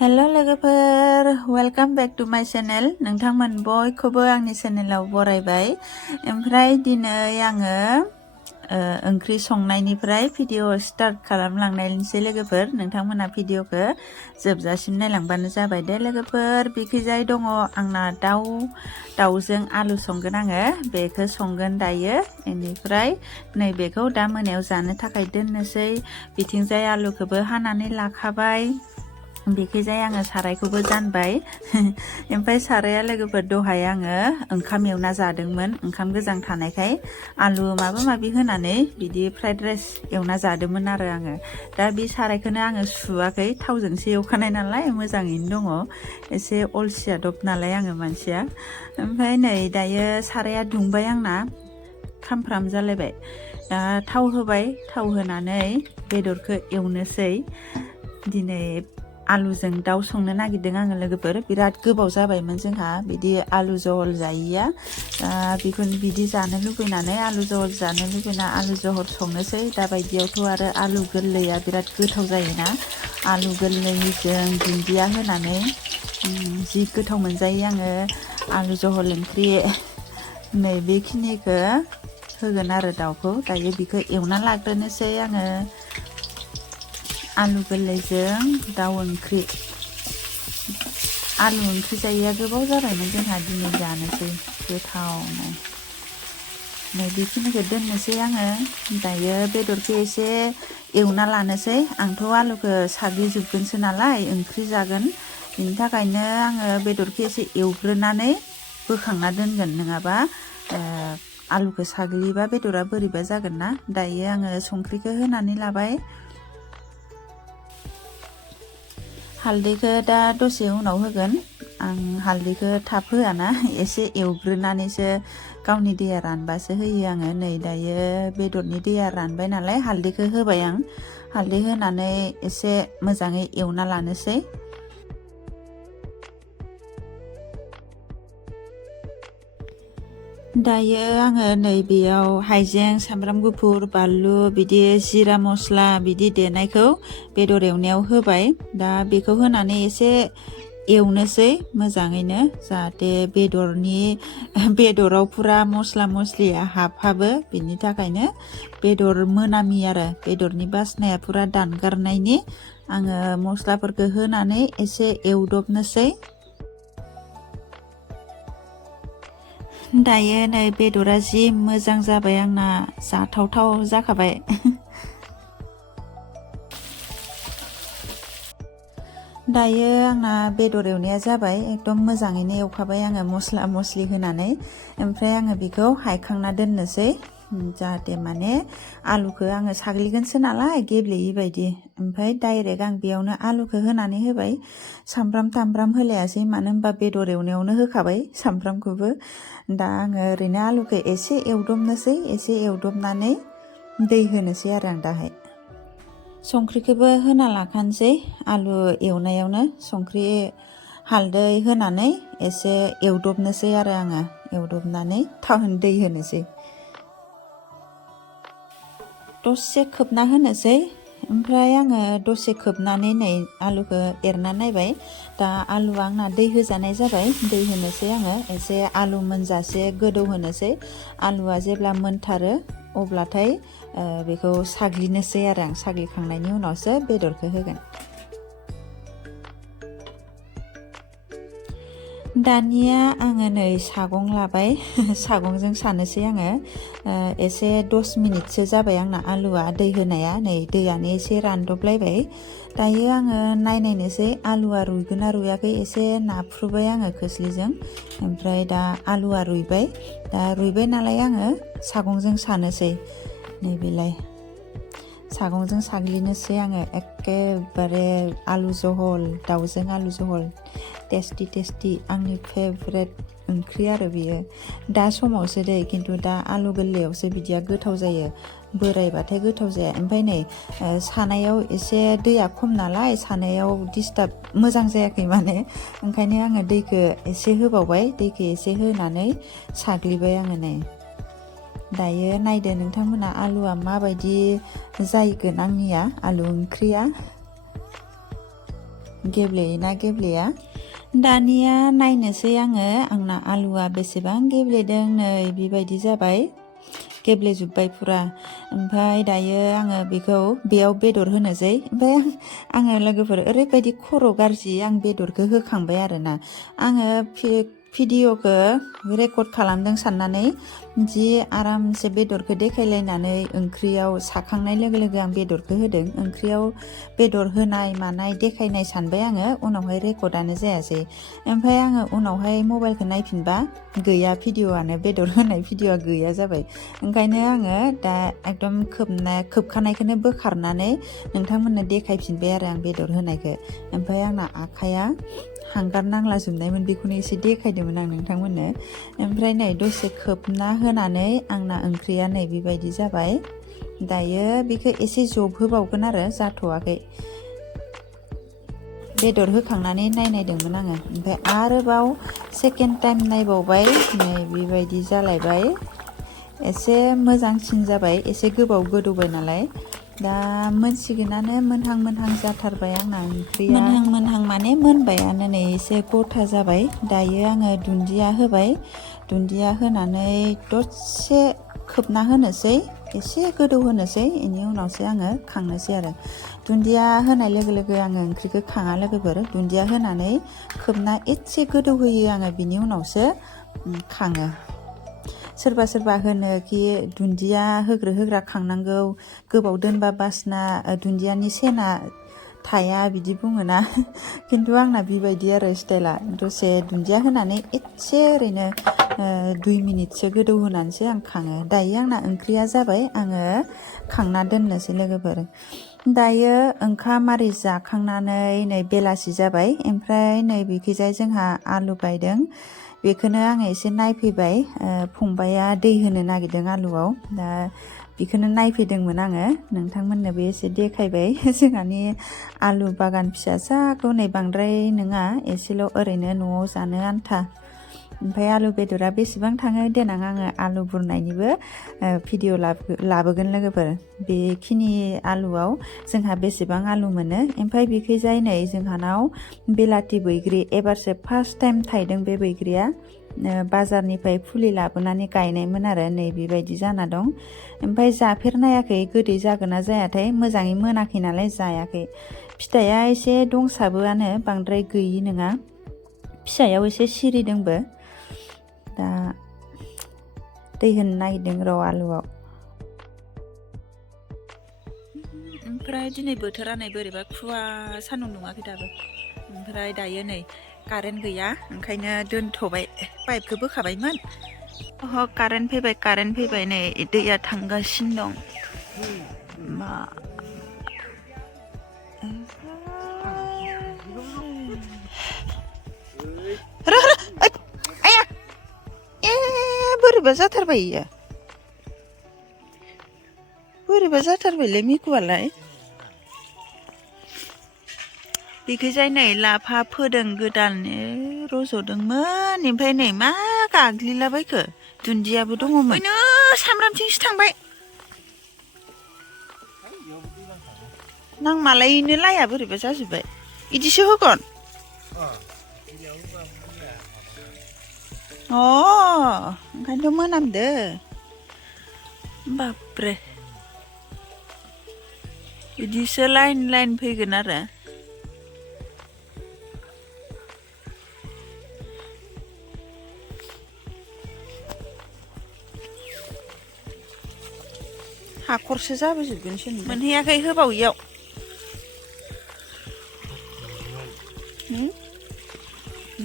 हेल' लोगोफोर welcome back to माय channel नोंथांमोन बयखौबो आंनि चेनेलाव बरायबाय ओमफ्राय दिनै आङो ओंख्रि संनायनिफ्राय भिडिअ स्टार्ट खालामलांनायनिसै लोगोफोर नोंथांमोना भिडिअखौ जोबजासिम नायलांबानो जाबाय दे लोगोफोर बिखैजाय दङ आंना दाउजों आलु संगोन आङो बेखौ संगोन दायो बेनिफ्राय नैबेखौ दा मोनायाव जानो थाखाय दोननोसै बिथिंजाय आलुखौबो हानानै लाखाबाय बेखैजाय आङो सारायखौबो जानबाय ओमफ्राय साराया लोगोफोर दहाय आङो ओंखाम एवना जादोंमोन ओंखाम गोजां थानायखाय आलु माबा माबि होनानै बिदि फ्राइड राइस एवना जादोंमोन आरो आङो दा बे सारायखौनो आङो सुवाखै थावजोंसो एवखानाय नालाय मोजाङैनो दङ एसे अलसिया दब नालाय आङो मानसिया ओमफ्राय नै दायो साराया दुंबाय आंना खामफ्राम जालायबाय दा थाव होबाय थाव होनानै बेदरखौ एवनोसै दिनै आलुजों दाउ संनो नागिरदों आङो लोगोफोर बिराद गोबाव जाबायमोन जोंहा बिदि आलु जहल जायैया बेखौनो बिदि जानो लुबैनानै आलु जहल जानो लुबैना आलु जहल संनोसै दा बायदियावथ' आरो आलु गोरलैया बिराद गोथाव जायोना आलु गोरलैजों दुन्दिया होनानै जि गोथाव मोनजायो आङो आलु जहल ओंख्रि नै बेखिनिखौ होगोन आरो दाउखौ दायो बेखौ एवना लाग्रोनोसै आङो आलु गोरलैजों दाउ ओंख्रि आलु ओंख्रि जायैया गोबाव जाबायमोन जोंहा दिनै जानोसै गोथावनो नै बेखिनिखौ दोननोसै आङो दायो बेदरखौ एसे एवना लानोसै आंथ' आलुखौ साग्लिजोबगोनसो नालाय ओंख्रि जागोन बेनि थाखायनो आङो बेदरखौ एसे एवग्रोनानै बोखांना दोनगोन नङाबा आलुखौ साग्लिबा बेदरा बोरैबा जागोन ना दायो आङो संख्रिखौ होनानै लाबाय हालदैखौ दा दसे उनाव होगोन आं हालदैखौ थाब होआना एसे एवग्रोनानैसो गावनि दैया रानबासो होयो आङो नै दायो बेदरनि दैया रानबाय नालाय हालदैखौ होबाय आं हालदै होनानै एसे मोजाङै एवना लानोसै दायो आङो नै बेयाव हाइजें सामब्राम गुफुर बानलु बिदि जिरा मस्ला बिदि देनायखौ बेदर एवनायाव होबाय दा बेखौ होनानै एसे एवनोसै मोजाङैनो जाहाथे बेदराव पुरा मस्ला मस्लिया हाबहाबो बिनि थाखायनो बेदर मोनामि आरो बेदरनि बासनाया पुरा दानगारनायनि आङो मस्लाफोरखौ होनानै एसे एवदबनोसै दायो नै बेदरा जि मोजां जाबाय आंना जाथावथाव जाखाबाय दायो आंना बेदर एवनाया जाबाय एकदम मोजाङैनो एवखाबाय आङो मस्ला मस्लि होनानै ओमफ्राय आङो बेखौ हायखांना दोननोसै जाहाथे माने आलुखौ आङो साग्लिगोनसो नालाय गेब्लेयै बायदि ओमफ्राय डाइरेक्ट आं बेयावनो आलुखौ होनानै होबाय सामब्राम थामब्राम होलायासै मानो होनबा बेदर एवनायावनो होखाबाय सामब्रामखौबो दा आङो ओरैनो आलुखौ एसे एवदबनोसै एसे एवदबनानै दै होनोसै आरो आं दाहाय संख्रिखौबो होना लाखानोसै आलु एवनायावनो संख्रि हालदै होनानै एसे एवदबनोसै आरो आङो एवदबनानै दै होनोसै दसे खोबना होनोसै ओमफ्राय आङो दसे खोबनानै नै आलुखौ एरना नायबाय दा आलुआ आंना दै होजानाय जाबाय दै होनोसै आङो एसे आलु मोनजासे गोदौ होनोसै आलुआ जेब्ला मोनथारो अब्लाथाय बेखौ साग्लिनोसै आरो आं साग्लिखांनायनि उनावसो बेदरखौ होगोन दानिया आङो नै सागं लाबाय सागंजों सानोसै आङो एसे 10 मिनिटसो जाबाय आंना आलुआ दै होनाया नै दैयानो एसे रानदबलायबाय दायो आङो नायनोसै आलुआ रुइगोन ना रुइयाखै एसे नाफ्रुबाय आङो खोस्लिजों ओमफ्राय दा आलुआ रुइबाय दा रुइबाय नालाय आङो सागंजों सानोसै नैबेलाय सागंजों साग्लिनोसै आङो एखेबारे आलु जहल दाउजों आलु जहल टेस्टि आंनि फेभरेट ओंख्रि आरो बियो दा समावसो दै खिन्थु दा आलु गोरलैयावसो बिदिया गोथाव जायो बोरायबाथाय गोथाव जाया ओमफ्राय नै सानायाव एसे दैया खम नालाय सानायाव डिस्टार्ब मोजां जायाखै माने ओंखायनो आङो दैखौ एसे होबावबाय दैखौ एसे होनानै साग्लिबाय आङो नै दायो नायदो नोंथांमोना आलुआ माबायदि जायगोन आंनिया आलु ओंख्रिया गेब्लेयोना गेब्लेया दानिया नायनोसै आङो आंना आलुआ बेसेबां गेब्लेदों नै बेबायदि जाबाय गेब्लेजोब्बाय पुरा ओमफ्राय दायो आङो बेखौ बेयाव बेदर होनोसै ओमफ्राय आङो लोगोफोर ओरैबायदि खर' गाज्रि आं बेदरखौ होखांबाय आरोना आङो भिडिअखौ रेकर्ड खालामदों साननानै जि आरामसे बेदरखौ देखायलायनानै ओंख्रियाव साखांनाय लोगो लोगो आं बेदरखौ होदों ओंख्रियाव बेदर होनाय मानाय देखायनाय सानबाय आङो उनावहाय रेकर्डआनो जायासै ओमफ्राय आङो उनावहाय मबाइलखौ नायफिनबा गैया भिडिअआनो बेदर होनाय भिडिअआ गैया जाबाय ओंखायनो आङो दा एकदम खोबखानायखौनो बोखारनानै नोंथांमोननो देखायफिनबाय आरो आं बेदर होनायखौ ओमफ्राय आंना आखाइया हांगार नांला जोबनायमोन बेखौनो एसे देखायदोंमोन आं नोंथांमोननो ओमफ्राय नै दसे खोबना होनानै आंना ओंख्रिया नै बेबायदि जाबाय दायो बेखौ एसे जबहोबावगोन आरो जाथ'वाखै बेदर होखांनानै नायनायदोंमोन आङो ओमफ्राय आरोबाव सेकेन्ड टाइम नायबावबाय नै बेबायदि जालायबाय एसे मोजांसिन जाबाय एसे गोबाव गोदौबाय नालाय दा मोनसिगोनानो मोनहां मोनहां जाथारबाय आंना ओंख्रिया मोनहां मोनहां माने मोनबायानो नै एसे गथा जाबाय दायो आङो दुन्दिया होबाय दुन्दिया होनानै दसे खोबना होनोसै एसे गोदौ होनोसै बेनि उनावसो आङो खांनोसै आरो दुन्दिया होनाय लोगो लोगो आङो ओंख्रिखौ खाङा लोगोफोर दुन्दिया होनानै खोबना एसे गोदौ होयो आङो बिनि उनावसो खाङो सोरबा सोरबा होनो कि दुन्दिया होग्रा खांनांगौ गोबाव दोनबा बासना दुन्दियानि सेना थाया बिदि बुङोना खिन्थु आंना बेबायदि आरो स्टाइला दसे दुन्दिया होनानै एसे ओरैनो 2 मिनिटसो गोदौ होनानैसो आं खाङो दायो आंना ओंख्रिया जाबाय आङो खांना दोननोसै लोगोफोर दायो ओंखाम आरि जाखांनानै नै बेलासि जाबाय ओमफ्राय नै बेखैजाय जोंहा आलु गायदों बेखौनो आङो एसे नायफैबाय फंबाया दै होनो नागिरदों आलुआव दा बेखौनो नायफैदोंमोन आङो नोंथांमोननोबो एसे देखायबाय जोंहानि आलु बागान फिसासाखौ नै बांद्राय नङा एसेल' ओरैनो न'आव जानो आन्था ओमफ्राय आलु बेदरा बेसेबां थाङो देनां आङो आलु बुरनायनिबो भिडिअ लाबोगोन लोगोफोर बेखिनि आलुआव जोंहा बेसेबां आलु मोनो ओमफ्राय बेखैजाय नै जोंहानाव बेलाथि बैग्रि एबारसो फार्स्ट टाइम थायदों बे बैग्रिया बाजारनिफ्राय फुलि लाबोनानै गायनायमोन आरो नै बेबायदि जाना दं ओमफ्राय जाफेरनायाखै गोदै जागोन ना जायाथाय मोजाङै मोनाखै नालाय जायाखै फिथाइया एसे दंसाबोआनो बांद्राय गैयि नङा फिसायाव एसे सिरिदोंबो दा दै होनो नागिरदों र' आलुआव ओमफ्राय दिनै बोथोरा नै बोरैबा खुवा सान्दुं दुङाखै दाबो ओमफ्राय दायो नै कारेन्ट गैया ओंखायनो दोनथ'बाय पाइपखौ बोखाबायमोन कारेन्ट फैबाय नै दैया थांगासिनो दं मा बोरैबा जाथारबाय इयो बोरैबा जाथारबायलै मिकुआलाय बेखैजाय नै लाफा फोदों गोदान रज'दोंमोन ओमफ्राय नै मा गाग्लिलाबायखो दुन्दियाबो दङमोन सामब्रामथिंसो थांबाय नांमालायनो लाया बोरैबा जाजोब्बाय इदिसो होगोन ओंखायनोथ' मोनामदो बाब्रे बिदिसो लाइन फैगोन आरो हाखरसो जाबोजोबगोनसो मोनहैयाखै होबाव इयाव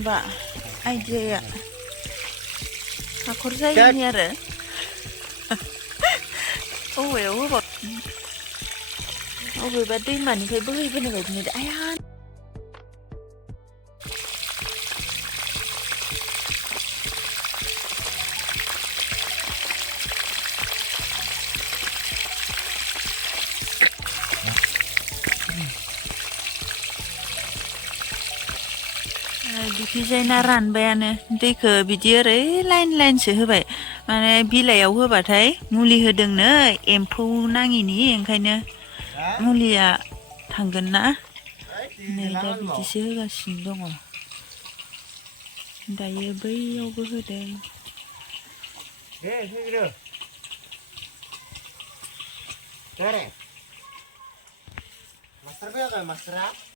बा आइडियाया हाखर जायैनि आरो औवायाव होबाव अबेबा दैमानिफ्राय बोहैबोनाय बायदि नुदों आया बिखैजायना रानबायानो दैखौ बिदि ओरै लाइनसो होबाय माने बिलाइयाव होबाथाय मुलि होदोंनो एम्फौ नाङिनि ओंखायनो मुलिया थांगोन ना नै दा बिदिसो होगासिनो दङ दायो बैयावबो होदों दे होग्रो मास्टार फैयाखै मास्टारा